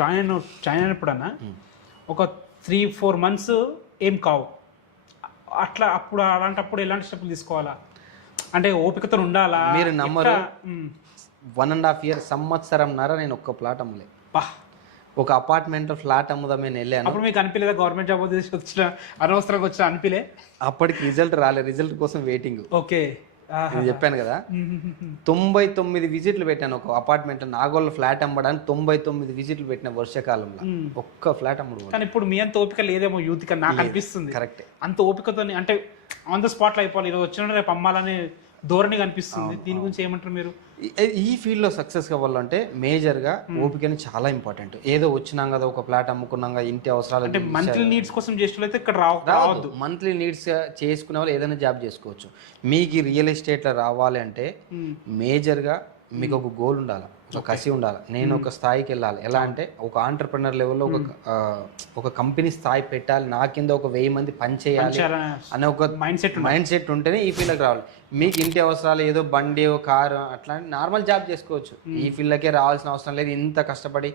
Join అయినప్పుడన్నా ఒక 3-4 months ఏం కావు అట్లా. అలాంటప్పుడు ఎలాంటి స్టెప్పులు తీసుకోవాలా, అంటే ఓపికతో ఉండాలా? మీరు నమ్మరు, 1.5 year సంవత్సరంన్నర నేను ఒక్క ప్లాట్ అమ్మలే. ఒక అపార్ట్మెంట్ ఫ్లాట్ అమ్ముదామని వెళ్ళాను. అప్పుడు మీకు అనిపించలేదా గవర్నమెంట్ జాబ్ చేసి వచ్చిన అనవసరంగా వచ్చిన అనిపిలే? అప్పటికి రిజల్ట్ రాలేదు, రిజల్ట్ కోసం వెయిటింగ్. ఓకే, నేను చెప్పాను కదా 99 విజిట్లు పెట్టాను ఒక అపార్ట్మెంట్ నాగోల్ ఫ్లాట్ అమ్మడానికి. 99 విజిట్లు పెట్టిన వర్షాకాలంలో, ఒక్క ఫ్లాట్ అమ్ముడు. కానీ ఇప్పుడు మీ అంత ఓపిక లేదేమో యూత్ కి నాకు అనిపిస్తుంది. కరెక్ట్, అంత ఓపికతో అంటే ఆన్ ద స్పాట్ లో అయిపోవాలి, ఈరోజు వచ్చిన రేపు అమ్మాలనే ధోరణి కనిపిస్తుంది. దీని గురించి ఏమంటారు మీరు? ఈ ఫీల్డ్ లో సక్సెస్ కావాలంటే మేజర్ గా ఓపికని చాలా ఇంపార్టెంట్. ఏదో వచ్చినాం కదా ఒక ఫ్లాట్ అమ్ముకున్నాం కదా ఇంటి అవసరాలు, అంటే మంత్లీ నీడ్స్ కోసం చేసేవాళ్ళైతే ఇక్కడ రావద్దు. మంత్లీ నీడ్స్ చేసుకునే వాళ్ళు ఏదైనా జాబ్ చేసుకోవచ్చు. మీకు రియల్ ఎస్టేట్ లో రావాలి అంటే మేజర్ గా మీకు ఒక గోల్ ఉండాలి, ఒక కసి ఉండాలి. నేను ఒక స్థాయికి వెళ్ళాలి. ఎలా అంటే ఒక ఆంటర్ప్రినర్ లెవెల్లో ఒక కంపెనీ స్థాయి పెట్టాలి, నా కింద ఒక 1000 మంది పని చేయాలి అనే ఒక మైండ్ సెట్ ఉంటేనే ఈ ఫీల్డ్కి రావాలి. మీకు ఇంటి అవసరాలు ఏదో బండి కారు అట్లా నార్మల్ జాబ్ చేసుకోవచ్చు. ఈ ఫీల్డ్కే రావాల్సిన అవసరం లేదు. ఇంత కష్టపడి